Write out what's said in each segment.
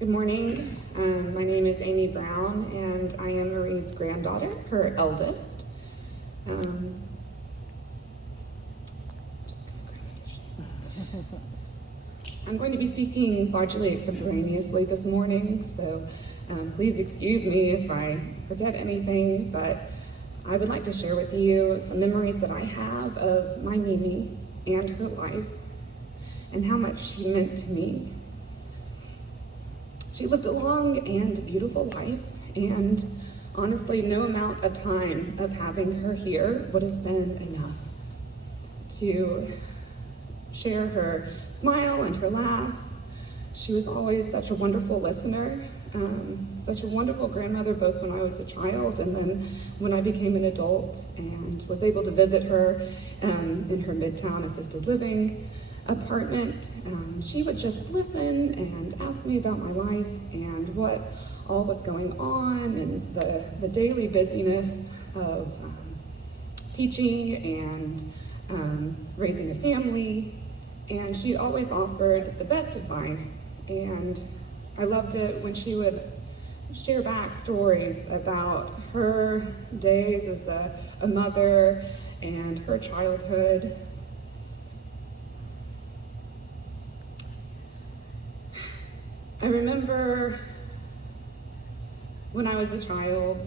Good morning. My name is Amy Brown, and I am Marie's granddaughter, her eldest. I'm going to be speaking largely extemporaneously this morning, so please excuse me if I forget anything, but I would like to share with you some memories that I have of my Mimi and her life and how much she meant to me. She lived a long and beautiful life, and honestly, no amount of time of having her here would have been enough to share her smile and her laugh. She was always such a wonderful listener, such a wonderful grandmother, both when I was a child and then when I became an adult and was able to visit her in her MidTowne assisted living apartment. She would just listen and ask me about my life and what all was going on and the daily busyness of teaching and raising a family. And she always offered the best advice, and I loved it when she would share back stories about her days as a mother and her childhood. I remember when I was a child,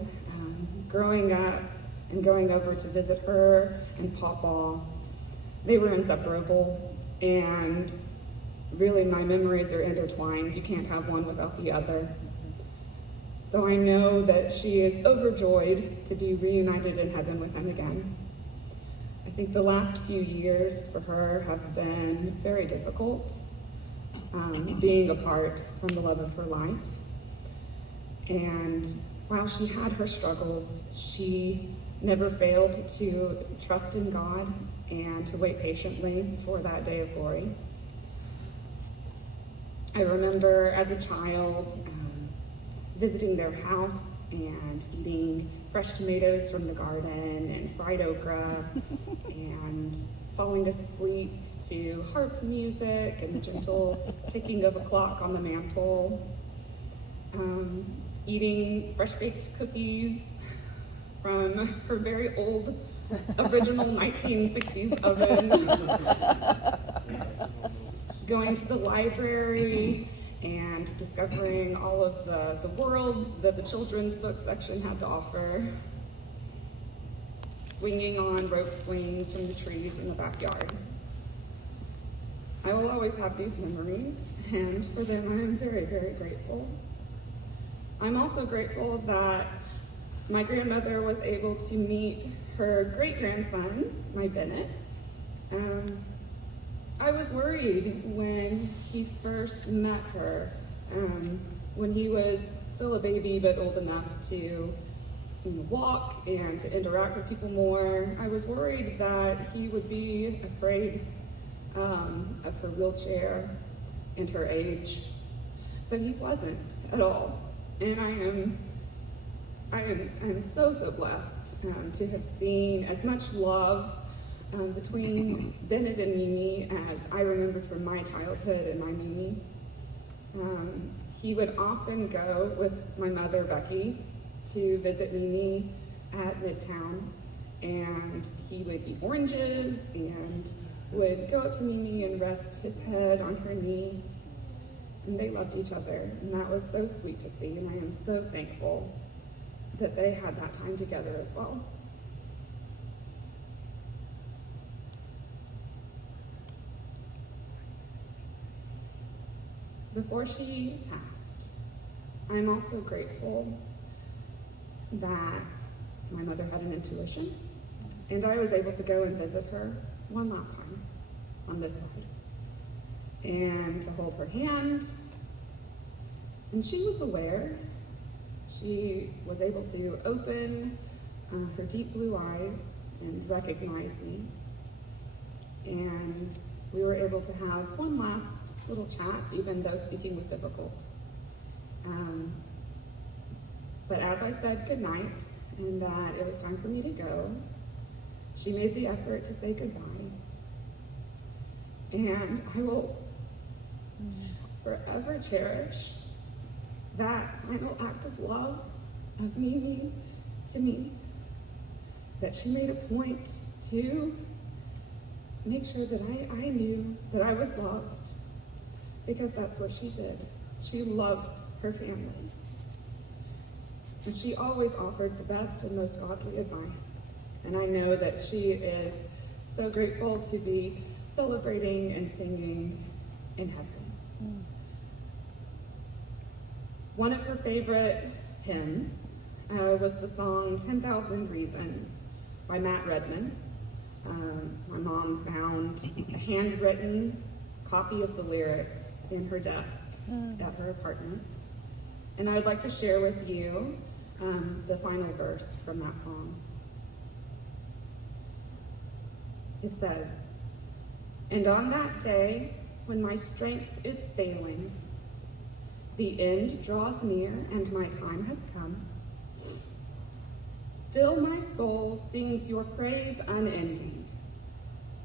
growing up and going over to visit her and Pawpaw. They were inseparable, and really my memories are intertwined. You can't have one without the other. So I know that she is overjoyed to be reunited in heaven with him again. I think the last few years for her have been very difficult. Being apart from the love of her life. And while she had her struggles, she never failed to trust in God and to wait patiently for that day of glory. I remember as a child visiting their house and eating fresh tomatoes from the garden and fried okra and falling asleep to harp music and the gentle ticking of a clock on the mantle, eating fresh baked cookies from her very old original 1960s oven, going to the library and discovering all of the worlds that the children's book section had to offer, swinging on rope swings from the trees in the backyard. I will always have these memories, and for them I am very, very grateful. I'm also grateful that my grandmother was able to meet her great-grandson, my Bennett. I was worried when he first met her, when he was still a baby but old enough to walk and to interact with people more. I was worried that he would be afraid of her wheelchair and her age, but he wasn't at all. And I am so blessed to have seen as much love between Bennett and Mimi as I remembered from my childhood and my Mimi. He would often go with my mother, Becky, to visit Mimi at MidTowne, and he would eat oranges and would go up to Mimi and rest his head on her knee, and they loved each other, and that was so sweet to see, and I am so thankful that they had that time together as well. Before she passed, I'm also grateful that my mother had an intuition, and I was able to go and visit her one last time on this side, and to hold her hand. And she was aware. She was able to open her deep blue eyes and recognize me. And we were able to have one last little chat, even though speaking was difficult. But as I said goodnight and that it was time for me to go, she made the effort to say goodbye. And I will forever cherish that final act of love of Mimi to me, that she made a point to make sure that I knew that I was loved, because that's what she did. She loved her family. And she always offered the best and most godly advice. And I know that she is so grateful to be celebrating and singing in heaven. One of her favorite hymns was the song 10,000 Reasons by Matt Redman. My mom found a handwritten copy of the lyrics in her desk at her apartment. And I would like to share with you the final verse from that song. It says, "And on that day, when my strength is failing, the end draws near and my time has come, still my soul sings your praise unending,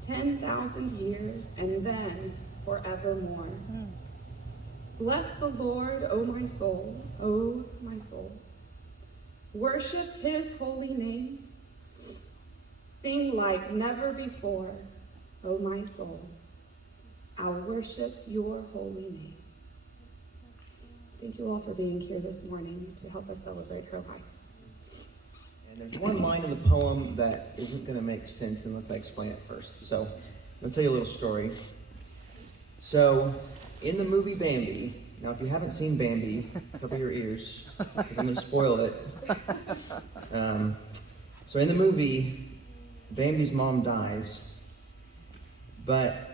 10,000 years and then forevermore. Bless the Lord, O my soul, O my soul. Worship his holy name. Sing like never before, O my soul. I'll worship your holy name." Thank you all for being here this morning to help us celebrate her life. And there's one line in the poem that isn't going to make sense unless I explain it first. So I'll tell you a little story. So in the movie Bambi, now if you haven't seen Bambi, cover your ears because I'm going to spoil it. So in the movie, Bambi's mom dies, but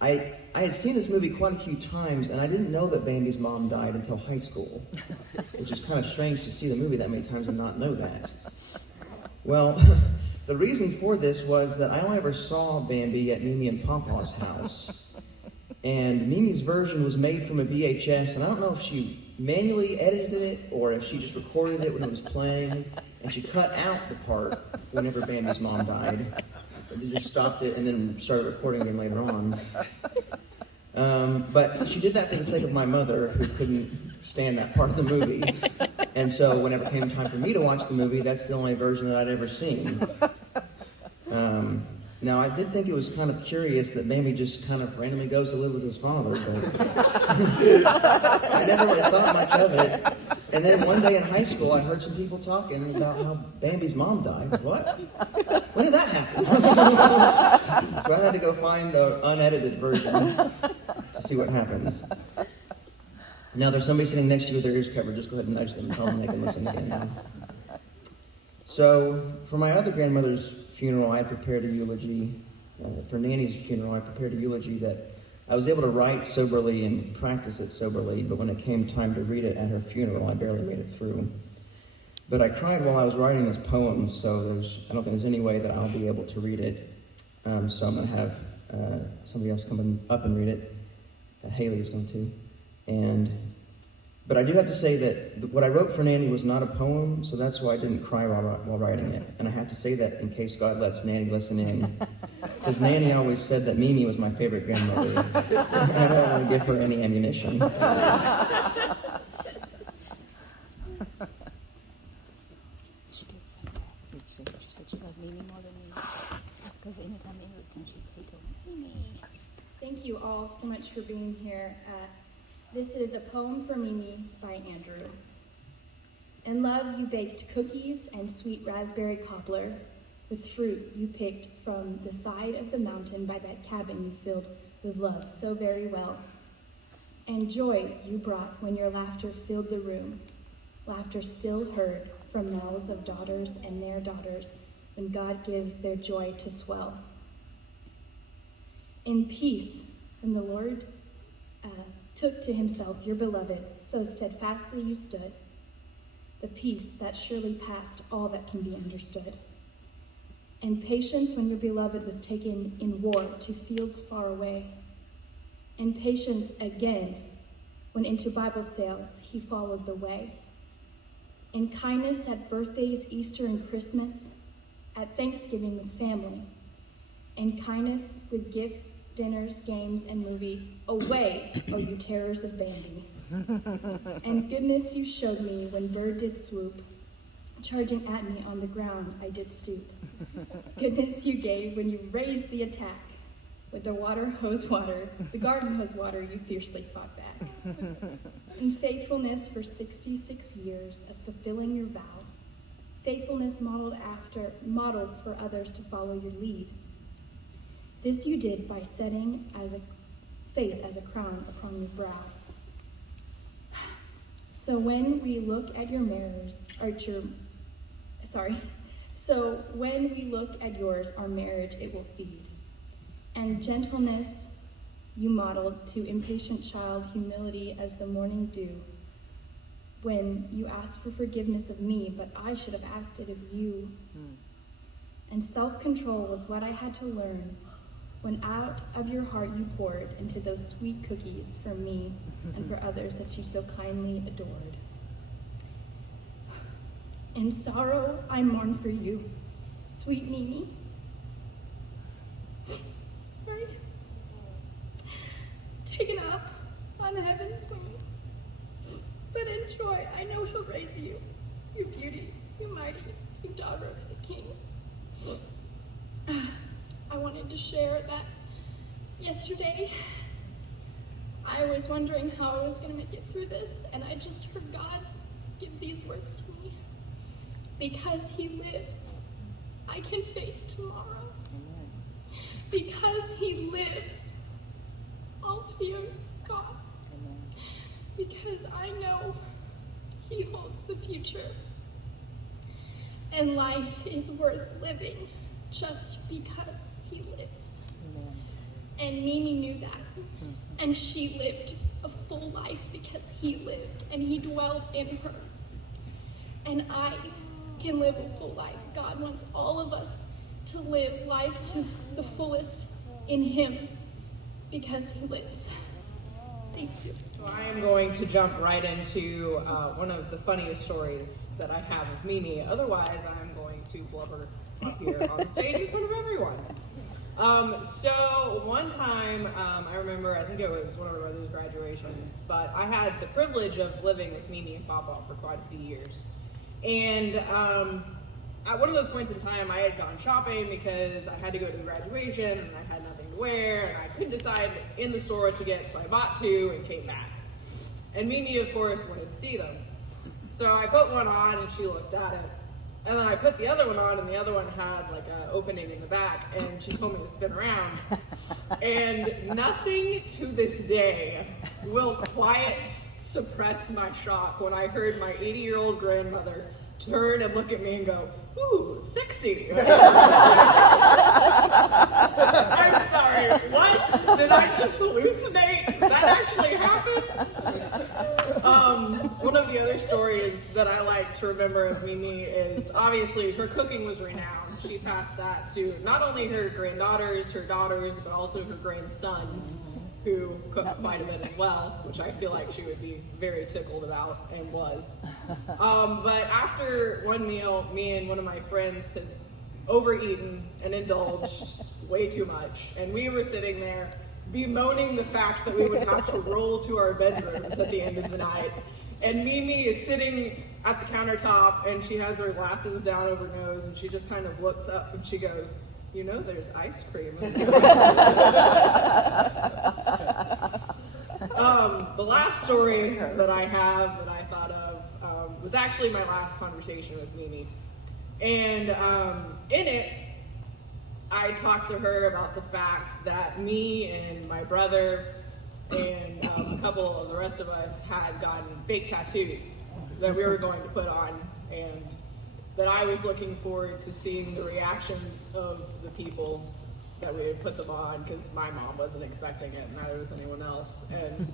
I had seen this movie quite a few times, and I didn't know that Bambi's mom died until high school, which is kind of strange to see the movie that many times and not know that. Well, the reason for this was that I only ever saw Bambi at Mimi and Papa's house, and Mimi's version was made from a VHS, and I don't know if she manually edited it or if she just recorded it when it was playing, and she cut out the part whenever Bambi's mom died. They just stopped it and then started recording again later on. But she did that for the sake of my mother, who couldn't stand that part of the movie. And so whenever it came time for me to watch the movie, that's the only version that I'd ever seen. Now, I did think it was kind of curious that Bambi just kind of randomly goes to live with his father, but I never really thought much of it. And then one day in high school, I heard some people talking about how Bambi's mom died. What? When did that happen? So I had to go find the unedited version to see what happens. Now, there's somebody sitting next to you with their ears covered. Just go ahead and nudge them and tell them they can listen again now. So, for my other grandmother's funeral, I prepared a eulogy. For Nanny's funeral, I prepared a eulogy that I was able to write soberly and practice it soberly, but when it came time to read it at her funeral, I barely made it through. But I cried while I was writing this poem, so I don't think there's any way that I'll be able to read it. So I'm going to have somebody else come up and read it. Haley is going to. But I do have to say that what I wrote for Nanny was not a poem, so that's why I didn't cry while writing it. And I have to say that in case God lets Nanny listen in. Because Nanny always said that Mimi was my favorite grandmother. And I don't want to give her any ammunition. She said she loved Mimi more than me. Because anytime Mimi would come, she'd go, Mimi. Thank you all so much for being here. This is a poem for Mimi by Andrew. In love, you baked cookies and sweet raspberry cobbler with fruit you picked from the side of the mountain by that cabin you filled with love so very well. And joy you brought when your laughter filled the room, laughter still heard from mouths of daughters and their daughters when God gives their joy to swell. In peace, when the Lord took to himself your beloved, so steadfastly you stood, the peace that surely passed all that can be understood. And patience when your beloved was taken in war to fields far away. And patience again when into Bible sales he followed the way. In kindness at birthdays, Easter, and Christmas, at Thanksgiving with family. In kindness with gifts, dinners, games, and movie. Away, O you terrors of Bambi. And goodness you showed me when bird did swoop, charging at me on the ground I did stoop. Goodness you gave when you raised the attack. With the garden hose water, you fiercely fought back. In faithfulness for 66 years of fulfilling your vow, faithfulness modeled for others to follow your lead. This you did by setting faith as a crown upon your brow. So when we look at yours, our marriage it will feed. And gentleness you modeled to impatient child, humility as the morning dew. When you asked for forgiveness of me, but I should have asked it of you. And self-control was what I had to learn when out of your heart you poured into those sweet cookies for me and for others that you so kindly adored. In sorrow I mourn for you, sweet Mimi. Sorry. Taken up on heaven's wing. But in joy I know he'll raise you, you beauty, you mighty, you daughter of the King. I wanted to share that yesterday I was wondering how I was going to make it through this, and I just heard God give these words to me. Because he lives, I can face tomorrow. Amen. Because he lives, all fear is gone. Amen. Because I know he holds the future. And life is worth living just because he lives. Amen. And Mimi knew that. Mm-hmm. And she lived a full life because he lived and he dwelled in her. And I can live a full life. God wants all of us to live life to the fullest in him because he lives. Thank you. So I am going to jump right into one of the funniest stories that I have of Mimi. Otherwise, I'm going to blubber up here on the stage in front of everyone. So one time, I remember, I think it was one of my brother's graduations, but I had the privilege of living with Mimi and Papa for quite a few years. And at one of those points in time, I had gone shopping because I had to go to the graduation and I had nothing to wear and I couldn't decide in the store what to get, so I bought two and came back. And Mimi, of course, wanted to see them. So I put one on and she looked at it. And then I put the other one on and the other one had like an opening in the back and she told me to spin around. And nothing to this day will quite suppress my shock when I heard my 80-year-old grandmother turn and look at me and go, "Ooh, sexy." I'm sorry, what? Did I just hallucinate? Did that actually happen? One of the other stories that I like to remember of Mimi is obviously her cooking was renowned. She passed that to not only her granddaughters, her daughters, but also her grandsons, who cooked quite a bit as well, which I feel like she would be very tickled about, and was. But after one meal, me and one of my friends had overeaten and indulged way too much, and we were sitting there bemoaning the fact that we would have to roll to our bedrooms at the end of the night. And Mimi is sitting at the countertop, and she has her glasses down over her nose, and she just kind of looks up and she goes, "You know there's ice cream in there." The last story that I have that I thought of was actually my last conversation with Mimi. And in it, I talked to her about the fact that me and my brother and a couple of the rest of us had gotten fake tattoos that we were going to put on, and that I was looking forward to seeing the reactions of the people that we had put them on, because my mom wasn't expecting it, neither was anyone else. And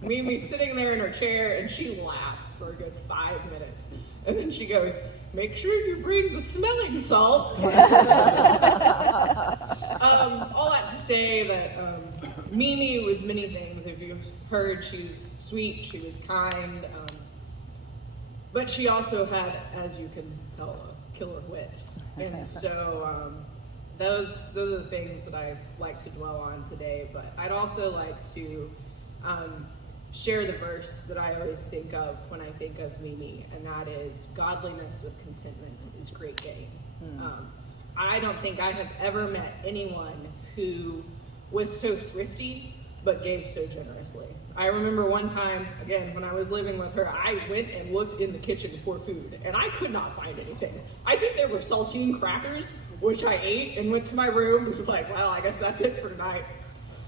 Mimi sitting there in her chair, and she laughs for a good 5 minutes. And then she goes, "Make sure you bring the smelling salts." All that to say that Mimi was many things. If you've heard, she was sweet, she was kind, but she also had, as you can tell, a killer wit. And so those are the things that I like to dwell on today. But I'd also like to share the verse that I always think of when I think of Mimi, and that is, godliness with contentment is great gain. I don't think I have ever met anyone who was so thrifty but gave so generously. I remember one time, again, when I was living with her, I went and looked in the kitchen for food, and I could not find anything. I think there were saltine crackers, which I ate and went to my room and was like, well, I guess that's it for tonight.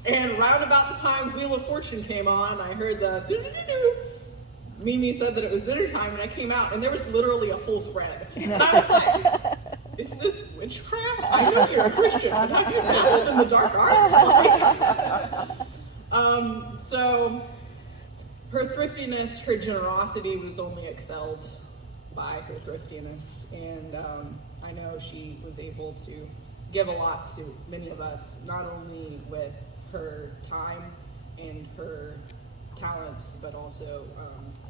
And round about the time Wheel of Fortune came on, I heard the doo-doo-doo-doo. Mimi said that it was dinner time, and I came out, and there was literally a full spread. And I was like, is this witchcraft? I know you're a Christian, but have you dabbled in the dark arts? So her thriftiness, her generosity was only excelled by her thriftiness. And I know she was able to give a lot to many of us, not only with her time and her talent, but also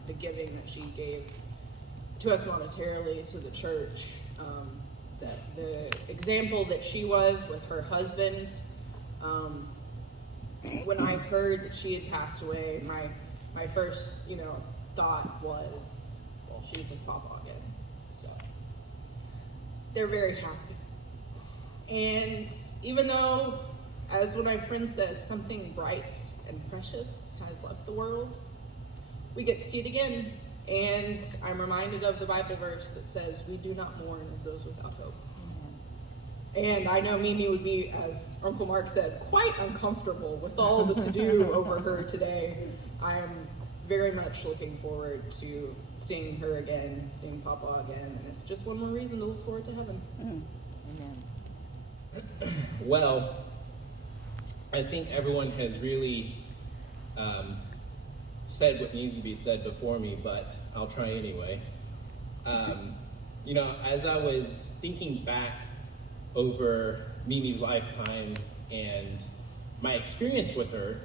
the giving that she gave to us monetarily, to the church. That the example that she was with her husband, when I heard that she had passed away, my first, thought was, well, she's with Papa again. So they're very happy. And even though, as one of my friends said, something bright and precious has left the world, we get to see it again. And I'm reminded of the Bible verse that says, we do not mourn as those without hope. And I know Mimi would be, as Uncle Mark said, quite uncomfortable with all the to-do over her today. I am very much looking forward to seeing her again, seeing Papa again, and it's just one more reason to look forward to heaven. Amen. Well, I think everyone has really said what needs to be said before me, but I'll try anyway. As I was thinking back over Mimi's lifetime and my experience with her,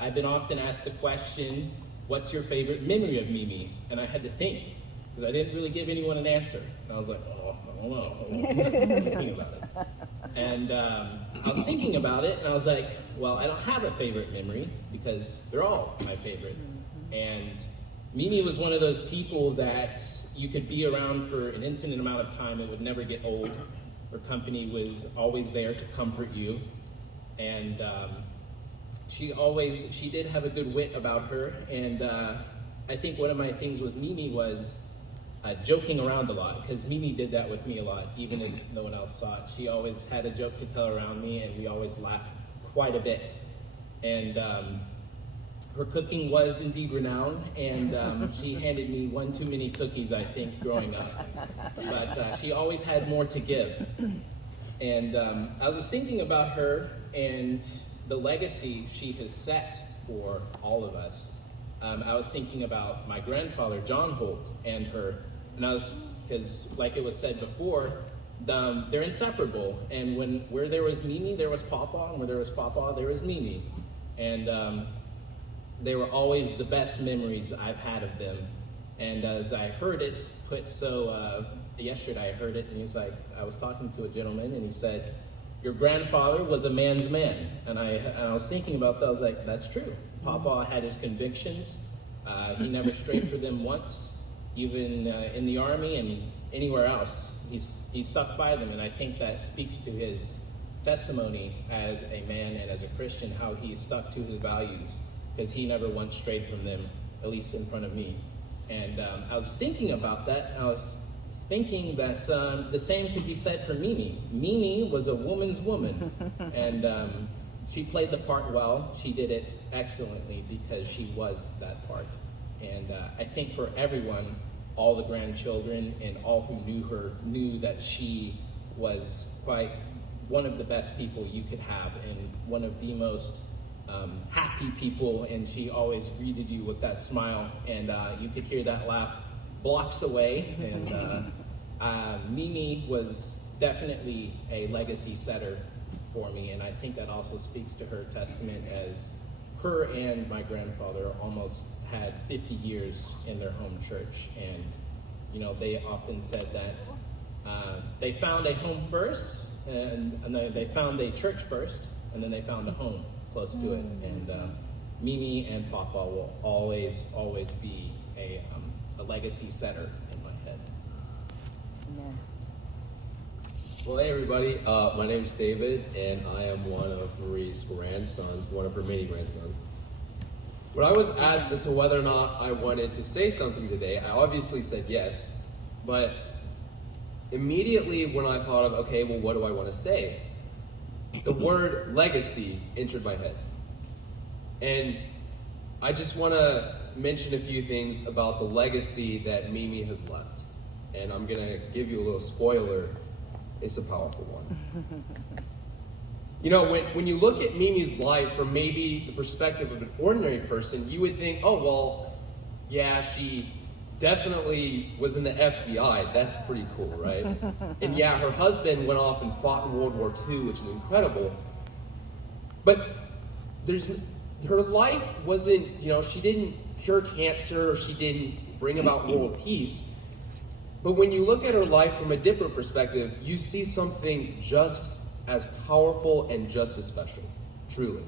I've been often asked the question, what's your favorite memory of Mimi? And I had to think, because I didn't really give anyone an answer. And I was like, I don't know. Thinking about it. And I was thinking about it, and I was like, well, I don't have a favorite memory, because they're all my favorite. And Mimi was one of those people that you could be around for an infinite amount of time. It would never get old. Her company was always there to comfort you. And she did have a good wit about her. And I think one of my things with Mimi was joking around a lot, because Mimi did that with me a lot, even if no one else saw it. She always had a joke to tell around me, and we always laughed quite a bit. And her cooking was indeed renowned, and she handed me one too many cookies, I think, growing up. But she always had more to give. And I was thinking about her and the legacy she has set for all of us. I was thinking about my grandfather, John Holt, and her. And because like it was said before, they're inseparable. And where there was Mimi, there was Papa, and where there was Papa, there was Mimi. And they were always the best memories I've had of them. And as I heard it put yesterday I heard it, and he's like, I was talking to a gentleman, and he said, your grandfather was a man's man. And I was thinking about that. I was like, that's true. Papa had his convictions. He never strayed for them once, even in the army and anywhere else. He stuck by them, and I think that speaks to his testimony as a man and as a Christian, how he stuck to his values, because he never once strayed from them, at least in front of me. And I was thinking about that. I was thinking that the same could be said for Mimi. Mimi was a woman's woman, and she played the part well. She did it excellently because she was that part. And I think for everyone, all the grandchildren and all who knew her knew that she was quite one of the best people you could have, and one of the most happy people, and she always greeted you with that smile, and you could hear that laugh blocks away. And Mimi was definitely a legacy setter for me, and I think that also speaks to her testament, as her and my grandfather almost had 50 years in their home church. And they often said that they found a home first, and then they found a church first, and then they found a home close to it. And Mimi and Papa will always be a legacy setter in my head. Amen. Well, hey everybody, my name's David, and I am one of Marie's grandsons, one of her many grandsons. When I was asked as to whether or not I wanted to say something today, I obviously said yes, but immediately when I thought of, okay, well, what do I want to say? The word legacy entered my head. And I just want to mention a few things about the legacy that Mimi has left. And I'm going to give you a little spoiler. It's a powerful one. You know, when you look at Mimi's life from maybe the perspective of an ordinary person, you would think, oh, well, yeah, she definitely was in the FBI. That's pretty cool, right? And yeah, her husband went off and fought in World War II, which is incredible. But her life wasn't, she didn't cure cancer, or she didn't bring about world peace. But when you look at her life from a different perspective, you see something just as powerful and just as special, truly.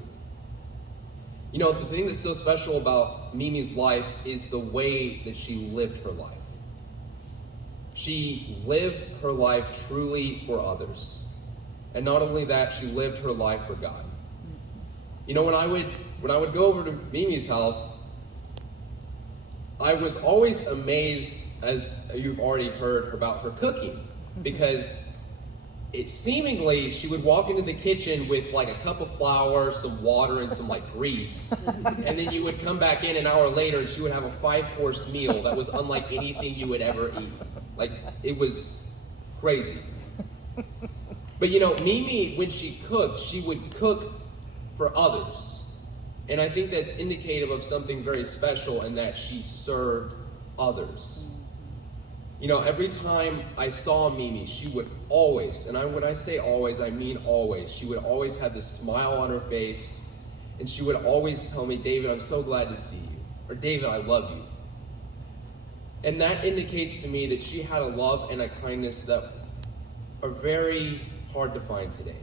The thing that's so special about Mimi's life is the way that she lived her life. She lived her life truly for others. And not only that, she lived her life for God. When I would go over to Mimi's house, I was always amazed, as you've already heard, about her cooking, because seemingly she would walk into the kitchen with like a cup of flour, some water, and some grease, and then you would come back in an hour later and she would have a 5-course meal that was unlike anything you would ever eat. It was crazy. But Mimi, when she cooked, she would cook for others. And I think that's indicative of something very special, in that she served others. Every time I saw Mimi, she would always, and when I say always, I mean always, she would always have this smile on her face, and she would always tell me, David, I'm so glad to see you, or David, I love you. And that indicates to me that she had a love and a kindness that are very hard to find today.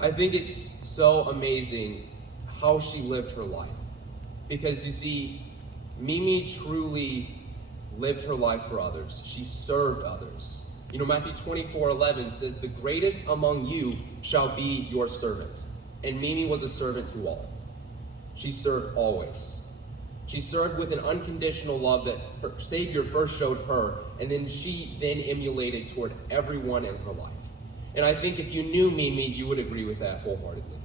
I think it's so amazing how she lived her life. Because you see, Mimi truly lived her life for others. She served others. Matthew 24:11 says, the greatest among you shall be your servant. And Mimi was a servant to all. She served always. She served with an unconditional love that her Savior first showed her, and then she emulated toward everyone in her life. And I think if you knew Mimi, you would agree with that wholeheartedly.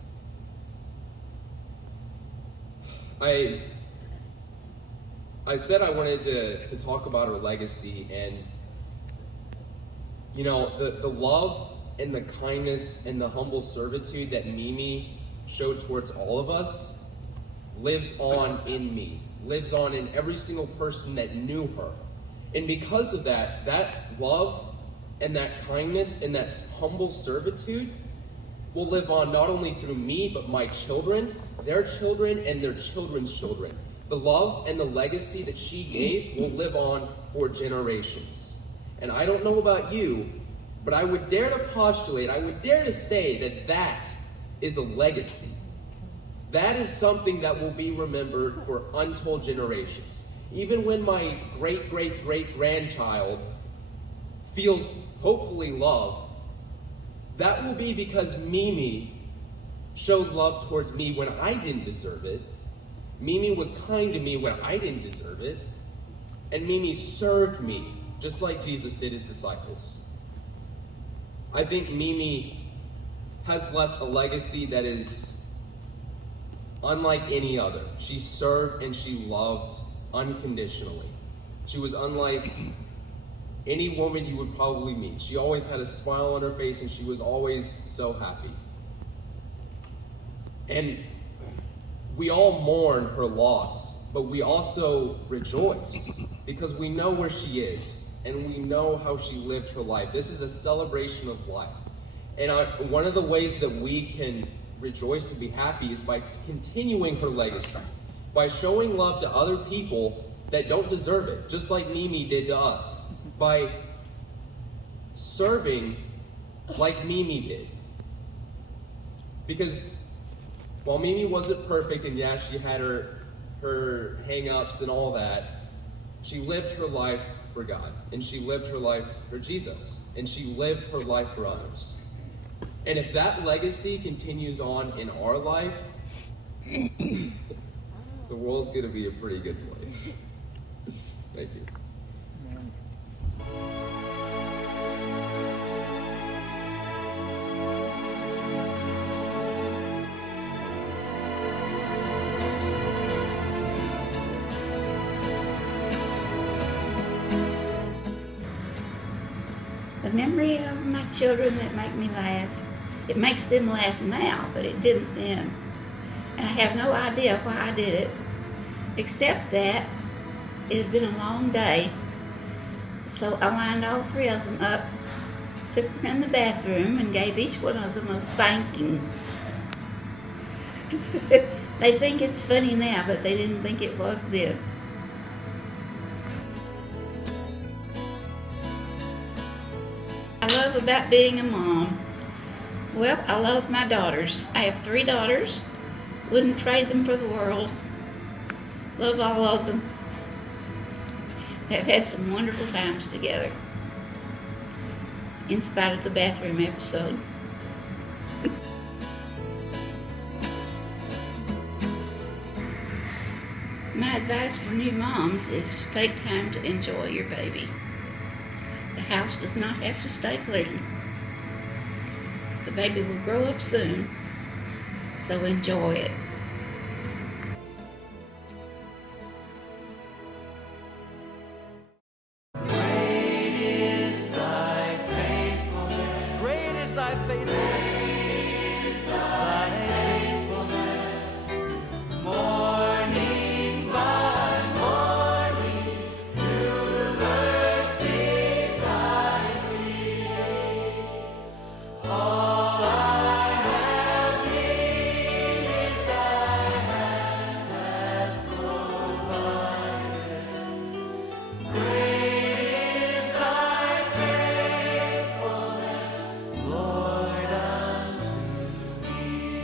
I said I wanted to talk about her legacy, and the love and the kindness and the humble servitude that Mimi showed towards all of us lives on in me, lives on in every single person that knew her. And because of that love and that kindness and that humble servitude will live on not only through me, but my children, their children, and their children's children. The love and the legacy that she gave will live on for generations. And I don't know about you, but I would dare to postulate, I would dare to say that is a legacy. That is something that will be remembered for untold generations. Even when my great-great-great-grandchild feels, hopefully, love, that will be because Mimi showed love towards me when I didn't deserve it. Mimi was kind to me when I didn't deserve it. And Mimi served me, just like Jesus did his disciples. I think Mimi has left a legacy that is unlike any other. She served and she loved unconditionally. She was unlike any woman you would probably meet. She always had a smile on her face, and she was always so happy. And we all mourn her loss, but we also rejoice because we know where she is and we know how she lived her life. This is a celebration of life. And one of the ways that we can rejoice and be happy is by continuing her legacy, by showing love to other people that don't deserve it, just like Mimi did to us, by serving like Mimi did. Because while Mimi wasn't perfect, and yeah, she had her hang-ups and all that, she lived her life for God, and she lived her life for Jesus, and she lived her life for others. And if that legacy continues on in our life, the world's going to be a pretty good place. Thank you. The memory of my children that make me laugh, it makes them laugh now, but it didn't then. And I have no idea why I did it, except that it had been a long day. So I lined all three of them up, took them in the bathroom, and gave each one of them a spanking. They think it's funny now, but they didn't think it was then. I love about being a mom. Well, I love my daughters. I have 3 daughters. Wouldn't trade them for the world. Love all of them. Have had some wonderful times together. In spite of the bathroom episode. My advice for new moms is to take time to enjoy your baby. The house does not have to stay clean. The baby will grow up soon, so enjoy it.